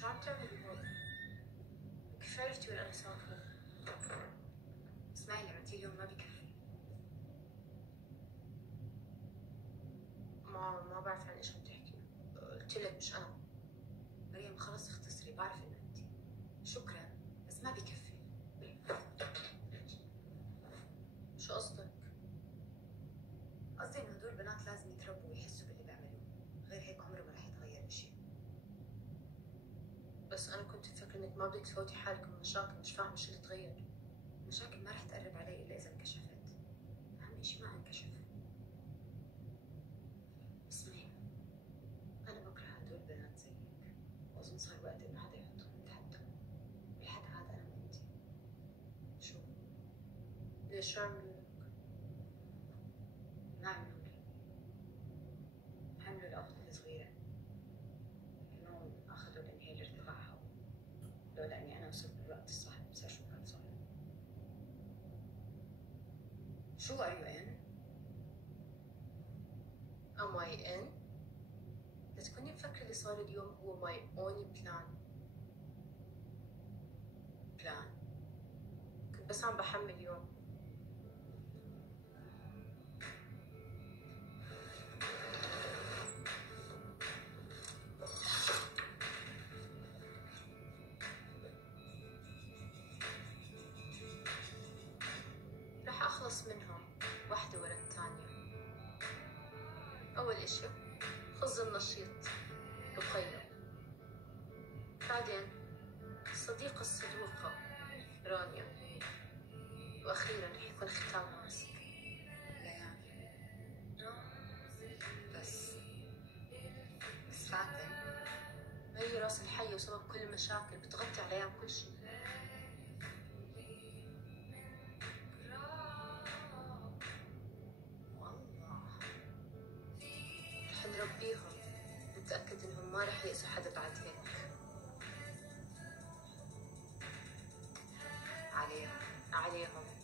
شو عم تعملي هون؟ كيف عرفتي وين أنا ساكنة؟ اسمعي اللي عملتيه اليوم ما بكفي. ما بعرف عن ايش عم تحكي. قلت لك مش أنا. مريم خلص اختصري، بعرف انه انت. شكرا بس ما بكفي. شو قصدك؟ قصدي انه هدول بنات لازم يتربوا ويحسوا باللي بيعملوه، غير هيك عمره ما رح يتغير اشي. بس أنا كنت فاكرة إنك ما بدك تفوتي حالك بمشاكل، مش فاهمة شو اللي تغير. المشاكل ما رح تقرب علي الا اذا انكشفت. اهم اشي ما انكشف. اسمعي، انا بكره هدول بنات زيك، واظن صار وقت انه حدا يحطهم تحتهم. بالحد هذا انا وانت. شو؟ ليش شو عملوا لك؟ ما عملوا لي. حملوا الاخت الصغيره، النوم اخذوا الانهيلر تبعها، لولا اني انا وصلت بالوقت الصح بصير شو كان صار. شو are you in؟ Am I in؟ لا تكوني مفكرة اللي صار اليوم هو my only plan. بلان؟ كنت بس عم بحمل اليوم. رح أخلص منهم واحدة ورا الثانية. أول إشي خذ النشيط رقية، بعدين الصديقة الصدوقة رانيا، وأخيرا رح يكون ختامها مسك. ليان. بس فاتن هي راس الحية وسبب كل المشاكل، بتغطي عليها كل شيء. والله رح نربيهم، نتأكد إنهم ما رح يأذوا حدا بعد هيك. عليهم. عليهم.